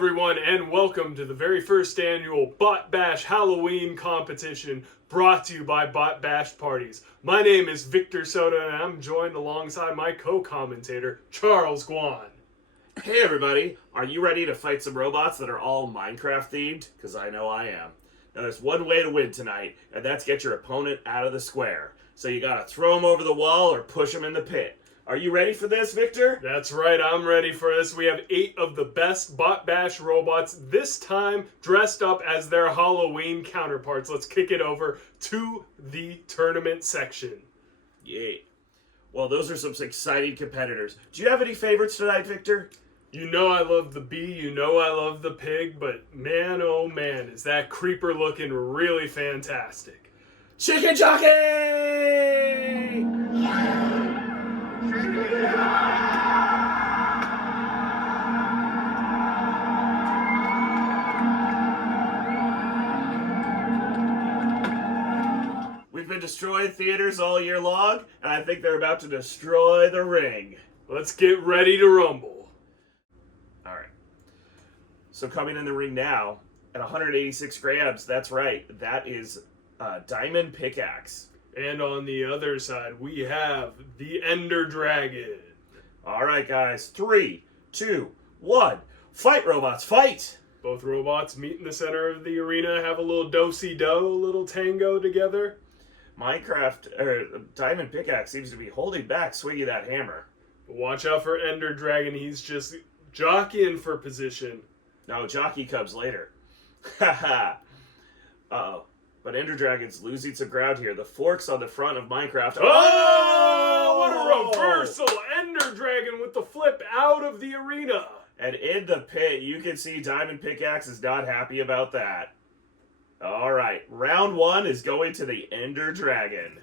everyone, and welcome to the very first annual Botbash Halloween competition brought to you by Botbash Parties. My name is Victor Soto, and I'm joined alongside my co-commentator, Charles Guan. Hey everybody, are you ready to fight some robots that are all Minecraft themed? Because I know I am. Now there's one way to win tonight, and that's get your opponent out of the square. So you gotta throw them over the wall or push them in the pit. Are you ready for this, Victor? That's right, I'm ready for this. We have 8 of the best Botbash robots, this time dressed up as their Halloween counterparts. Let's kick it over to the tournament section. Yay. Well, those are some exciting competitors. Do you have any favorites tonight, Victor? You know I love the bee, you know I love the pig, but man, oh man, is that creeper looking really fantastic. Chicken Jockey! We've been destroying theaters all year long, and I think they're about to destroy the ring. Let's get ready to rumble. Alright. So coming in the ring now, at 186 grams, that's right, that is a diamond pickaxe. And on the other side, we have the Ender Dragon. Alright guys, 3, 2, 1, fight robots, fight! Both robots meet in the center of the arena, have a little do-si-do, a little tango together. Diamond Pickaxe seems to be holding back swinging that hammer. But watch out for Ender Dragon, he's just jockeying for position. No, jockey comes later. Haha. Uh-oh. But Ender Dragon's losing some ground here. The fork's on the front of Minecraft. Oh, what a reversal! Ender Dragon with the flip out of the arena. And in the pit, you can see Diamond Pickaxe is not happy about that. Alright, round 1 is going to the Ender Dragon.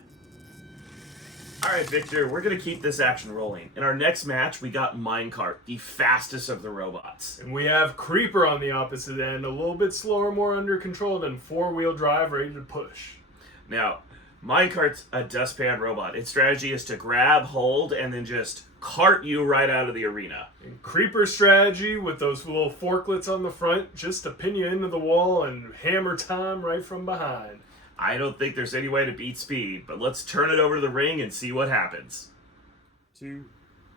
Alright, Victor, we're going to keep this action rolling. In our next match, we got Minecart, the fastest of the robots. And we have Creeper on the opposite end, a little bit slower, more under control than 4-wheel drive, ready to push. Now, Minecart's a dustpan robot. Its strategy is to grab, hold, and then just cart you right out of the arena. And Creeper's strategy, with those little forklets on the front, just to pin you into the wall and hammer time right from behind. I don't think there's any way to beat speed, but let's turn it over to the ring and see what happens. 2,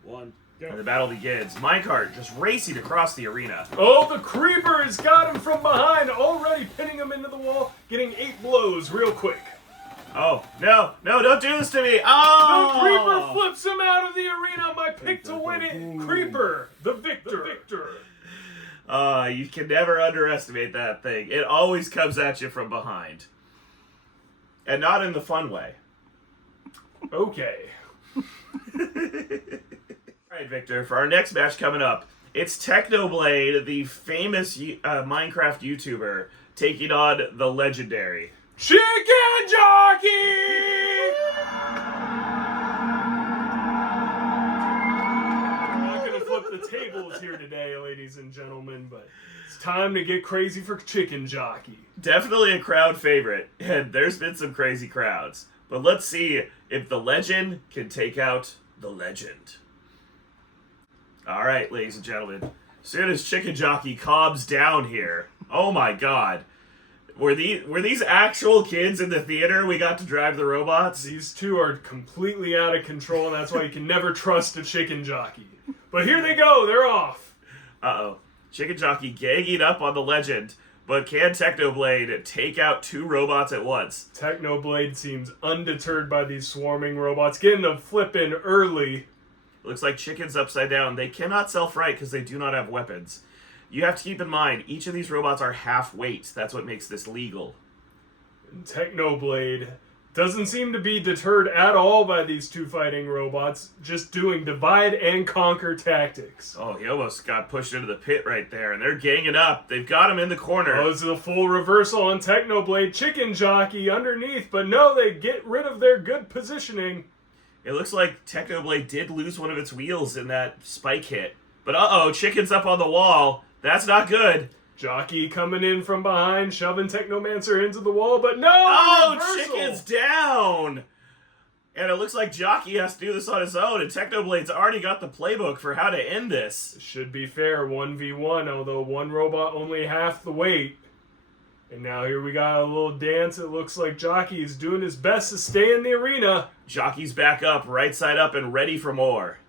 1, go. And the battle begins. Minecart just racing across the arena. Oh, the Creeper has got him from behind, already pinning him into the wall, getting 8 blows real quick. Oh, no, don't do this to me. Oh! The Creeper flips him out of the arena. My pick to win it. Creeper, the victor. You can never underestimate that thing. It always comes at you from behind. And not in the fun way. Okay. Alright, Victor, for our next match coming up, it's Technoblade, the famous Minecraft YouTuber, taking on the legendary Chicken Jockey! We're not going to flip the tables here today, ladies and gentlemen, but it's time to get crazy for Chicken Jockey. Definitely a crowd favorite, and there's been some crazy crowds. But let's see if the legend can take out the legend. Alright, ladies and gentlemen, as soon as Chicken Jockey calms down here, oh my god. Were these actual kids in the theater we got to drive the robots? These two are completely out of control, and that's why you can never trust a Chicken Jockey. But here they go, they're off. Uh-oh. Chicken Jockey ganging up on the legend, but can Technoblade take out 2 robots at once? Technoblade seems undeterred by these swarming robots, getting them flipping early. Looks like Chicken's upside down. They cannot self-right because they do not have weapons. You have to keep in mind, each of these robots are half weight. That's what makes this legal. And Technoblade doesn't seem to be deterred at all by these 2 fighting robots, just doing divide and conquer tactics. Oh, he almost got pushed into the pit right there, and they're ganging up. They've got him in the corner. Oh, this is a full reversal on Technoblade. Chicken Jockey underneath, but no, they get rid of their good positioning. It looks like Technoblade did lose one of its wheels in that spike hit. But uh-oh, Chicken's up on the wall. That's not good. Jockey coming in from behind, shoving Technomancer into the wall, but no! Oh, reversal. Chicken's down! And it looks like Jockey has to do this on his own, and Technoblade's already got the playbook for how to end this. Should be fair, 1v1, although one robot only half the weight. And now here we got a little dance. It looks like Jockey is doing his best to stay in the arena. Jockey's back up, right side up, and ready for more.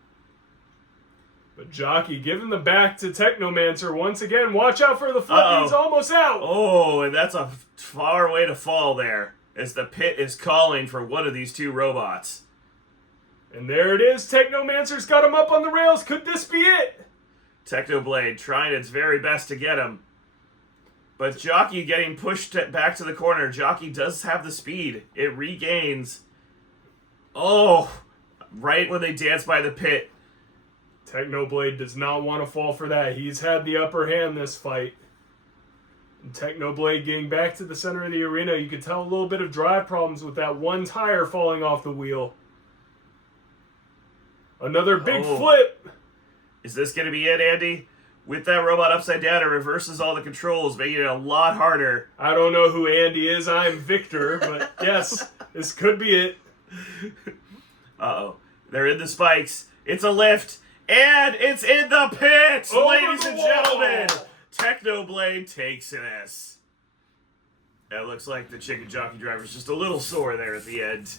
But Jockey giving the back to Technomancer once again. Watch out for the flip. He's almost out. Oh, and that's a far way to fall there, as the pit is calling for one of these two robots. And there it is. Technomancer's got him up on the rails. Could this be it? Technoblade trying its very best to get him. But Jockey getting pushed back to the corner. Jockey does have the speed. It regains. Oh, right when they dance by the pit. Technoblade does not want to fall for that. He's had the upper hand this fight. And Technoblade getting back to the center of the arena. You could tell a little bit of drive problems with that one tire falling off the wheel. Another big flip. Is this going to be it, Andy? With that robot upside down, it reverses all the controls, making it a lot harder. I don't know who Andy is. I'm Victor, but yes, this could be it. Uh-oh. They're in the spikes. It's a lift, and it's in the pit, ladies and gentlemen. Technoblade takes this. It looks like the chicken jockey driver's just a little sore there at the end.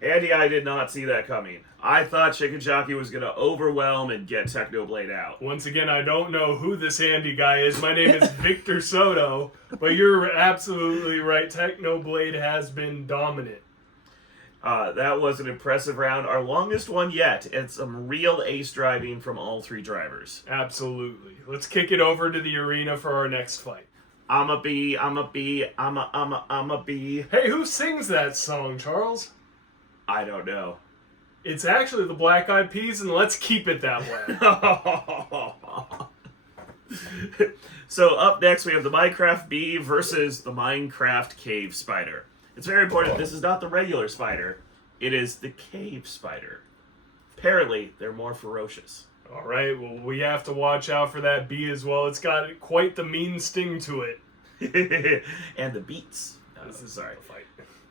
Andy, I did not see that coming. I thought Chicken Jockey was going to overwhelm and get Technoblade out. Once again, I don't know who this Andy guy is. My name is Victor Soto, but you're absolutely right. Technoblade has been dominant. That was an impressive round. Our longest one yet. It's some real ace driving from all three drivers. Absolutely. Let's kick it over to the arena for our next fight. I'm a bee, I'm a bee, I'm a bee. Hey, who sings that song, Charles? I don't know. It's actually the Black Eyed Peas, and let's keep it that way. So up next we have the Minecraft Bee versus the Minecraft Cave Spider. It's very important. This is not the regular spider. It is the cave spider. Apparently, they're more ferocious. All right, well, we have to watch out for that bee as well. It's got quite the mean sting to it. And the beats. This is our fight.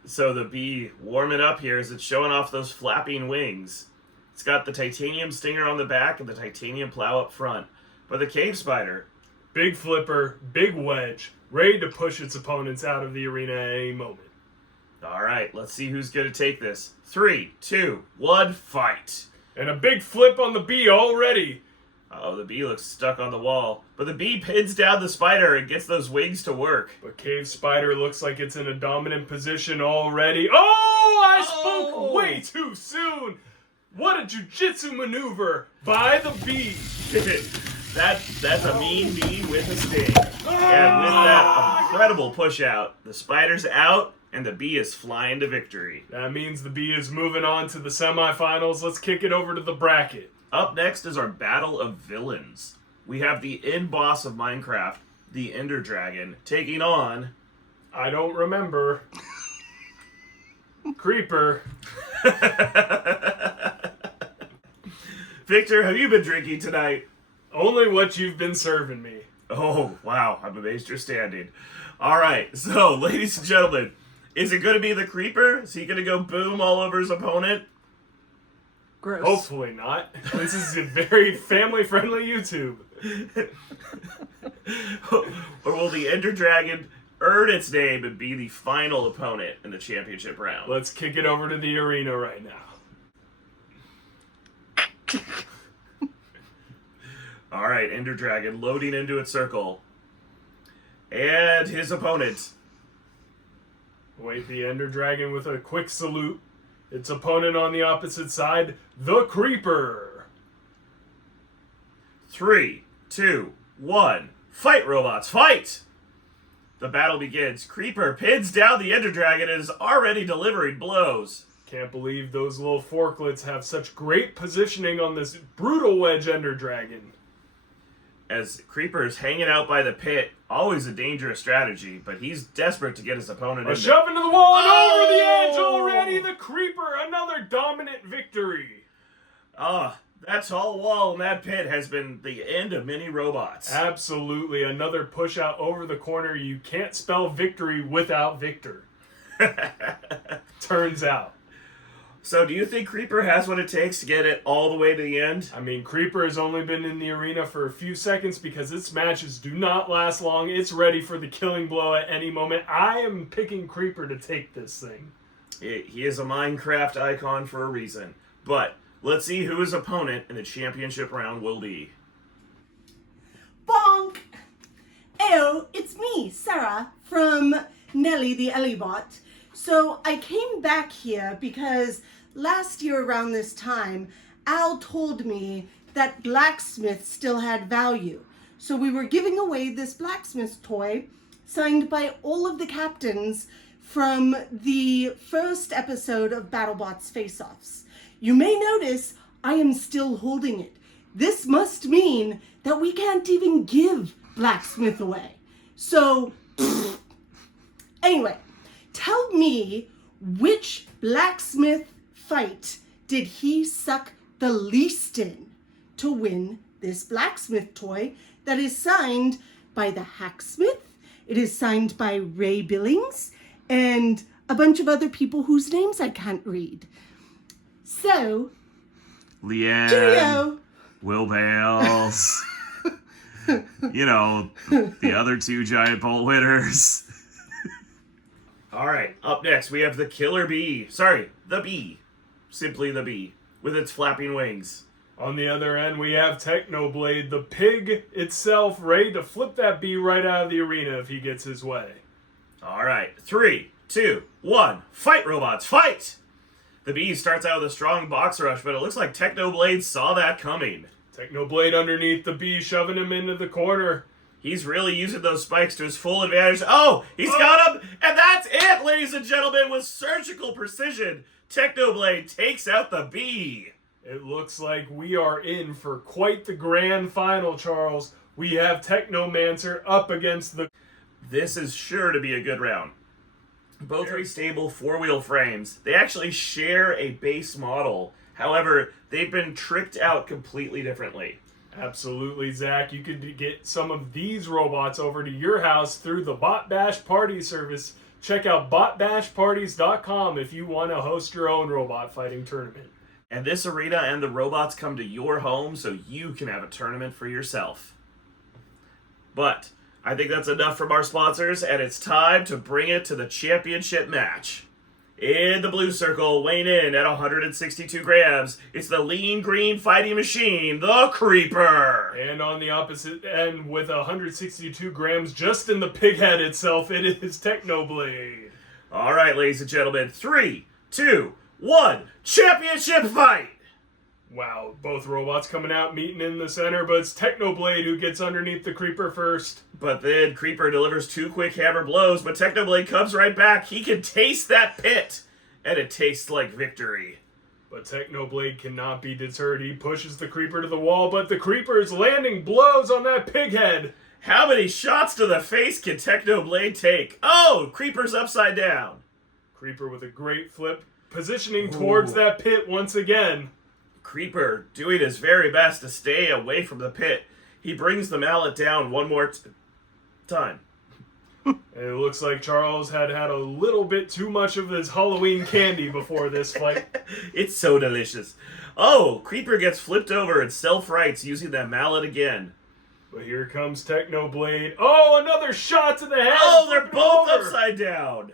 So the bee warming up here as it's showing off those flapping wings. It's got the titanium stinger on the back and the titanium plow up front. But the cave spider... Big flipper, big wedge, ready to push its opponents out of the arena at any moment. All right, let's see who's going to take this. 3, 2, 1, fight. And a big flip on the bee already. Oh, the bee looks stuck on the wall. But the bee pins down the spider and gets those wings to work. But Cave Spider looks like it's in a dominant position already. Oh, I spoke way too soon. What a jiu-jitsu maneuver by the bee. That's a mean bee with a sting. And with that incredible push out, the spider's out and the bee is flying to victory. That means the bee is moving on to the semifinals. Let's kick it over to the bracket. Up next is our battle of villains. We have the end boss of Minecraft, the Ender Dragon, taking on... I don't remember. Creeper. Victor, have you been drinking tonight? Only what you've been serving me. Oh, wow. I'm amazed you're standing. All right. So, ladies and gentlemen, is it going to be the Creeper? Is he going to go boom all over his opponent? Gross. Hopefully not. This is a very family-friendly YouTube. Or will the Ender Dragon earn its name and be the final opponent in the championship round? Let's kick it over to the arena right now. All right, Ender Dragon loading into its circle. And his opponent. Wait, the Ender Dragon with a quick salute. Its opponent on the opposite side, the Creeper. 3, 2, 1. Fight, robots, fight! The battle begins. Creeper pins down the Ender Dragon and is already delivering blows. Can't believe those little forklets have such great positioning on this brutal wedge Ender Dragon. As Creeper is hanging out by the pit, always a dangerous strategy, but he's desperate to get his opponent in. A shove into the wall and over the edge already. The Creeper, another dominant victory. That tall wall in that pit has been the end of many robots. Absolutely, another push out over the corner. You can't spell victory without Victor. Turns out. So do you think Creeper has what it takes to get it all the way to the end? I mean, Creeper has only been in the arena for a few seconds because its matches do not last long. It's ready for the killing blow at any moment. I am picking Creeper to take this thing. He is a Minecraft icon for a reason. But let's see who his opponent in the championship round will be. Bonk! Ew, it's me, Sarah, from Nelly the Ellibot. So I came back here because last year around this time, Al told me that blacksmith still had value. So we were giving away this blacksmith toy signed by all of the captains from the first episode of BattleBots Face-Offs. You may notice I am still holding it. This must mean that we can't even give blacksmith away. So, anyway, tell me which blacksmith fight did he suck the least in to win this blacksmith toy that is signed by the Hacksmith, it is signed by Ray Billings, and a bunch of other people whose names I can't read. So, Leanne, cheerio! Will Bales, you know, the other two giant bolt winners. All right, up next we have the killer bee. Sorry, the bee. Simply the bee, with its flapping wings. On the other end, we have Technoblade, the pig itself, ready to flip that bee right out of the arena if he gets his way. All right, 3, 2, 1, fight, robots, fight! The bee starts out with a strong box rush, but it looks like Technoblade saw that coming. Technoblade underneath the bee, shoving him into the corner. He's really using those spikes to his full advantage. Oh, he's got him, and that's it, ladies and gentlemen, with surgical precision. Technoblade takes out the bee. It looks like we are in for quite the grand final, Charles. We have Technomancer up against the... This is sure to be a good round. Both restable four-wheel frames. They actually share a base model. However, they've been tricked out completely differently. Absolutely, Zach. You could get some of these robots over to your house through the Botbash Party service. Check out botbashparties.com if you want to host your own robot fighting tournament. And this arena and the robots come to your home so you can have a tournament for yourself. But I think that's enough from our sponsors, and it's time to bring it to the championship match. In the blue circle, weighing in at 162 grams, it's the lean green fighting machine, the Creeper. And on the opposite end, with 162 grams just in the pig head itself, it is Technoblade. All right, ladies and gentlemen, 3, 2, 1, championship fight! Wow, both robots coming out, meeting in the center, but it's Technoblade who gets underneath the Creeper first. But then Creeper delivers 2 quick hammer blows, but Technoblade comes right back. He can taste that pit, and it tastes like victory. But Technoblade cannot be deterred. He pushes the Creeper to the wall, but the Creeper is landing blows on that pig head. How many shots to the face can Technoblade take? Oh, Creeper's upside down. Creeper with a great flip, positioning towards that pit once again. Creeper doing his very best to stay away from the pit. He brings the mallet down one more time. It looks like Charles had a little bit too much of his Halloween candy before this fight. It's so delicious. Oh, Creeper gets flipped over and self-rights using that mallet again. But here comes Technoblade. Oh, another shot to the head! Oh, they're both upside down!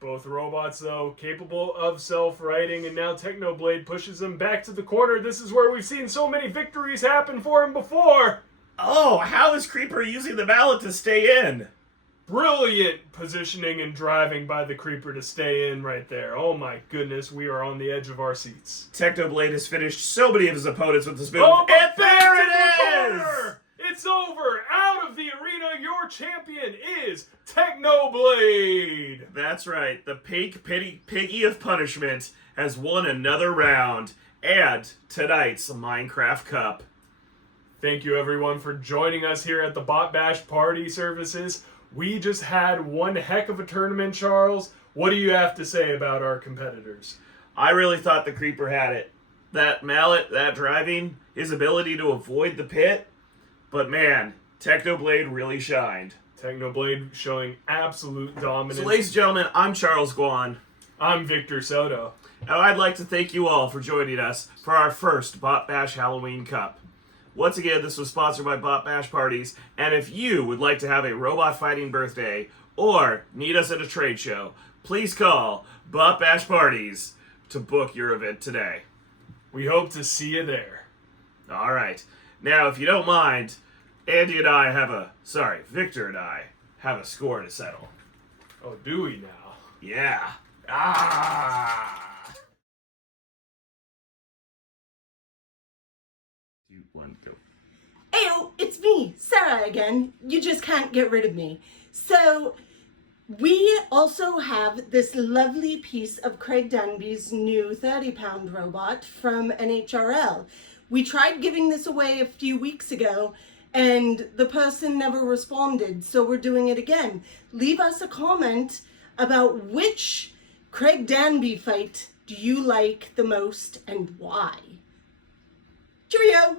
Both robots, though, capable of self-righting, and now Technoblade pushes him back to the corner. This is where we've seen so many victories happen for him before. Oh, how is Creeper using the mallet to stay in? Brilliant positioning and driving by the Creeper to stay in right there. Oh my goodness, we are on the edge of our seats. Technoblade has finished so many of his opponents with this move. Oh, and there it is! It's over! Out of the arena, your champion is Technoblade! That's right, the piggy of punishment has won another round and tonight's Minecraft Cup. Thank you everyone for joining us here at the Botbash Party services. We just had one heck of a tournament, Charles. What do you have to say about our competitors? I really thought the Creeper had it. That mallet, that driving, his ability to avoid the pit. But man, Technoblade really shined. Technoblade showing absolute dominance. So ladies and gentlemen, I'm Charles Guan. I'm Victor Soto. And I'd like to thank you all for joining us for our first Botbash Halloween Cup. Once again, this was sponsored by Botbash Parties, and if you would like to have a robot fighting birthday or need us at a trade show, please call Botbash Parties to book your event today. We hope to see you there. All right. Now, if you don't mind, Victor and I have a score to settle. Oh, do we now? Yeah. Ah! 2, 1, go. Ayo, it's me, Sarah again. You just can't get rid of me. So, we also have this lovely piece of Craig Danby's new 30-pound robot from NHRL. We tried giving this away a few weeks ago, and the person never responded, so we're doing it again. Leave us a comment about which Craig Danby fight do you like the most and why. Cheerio!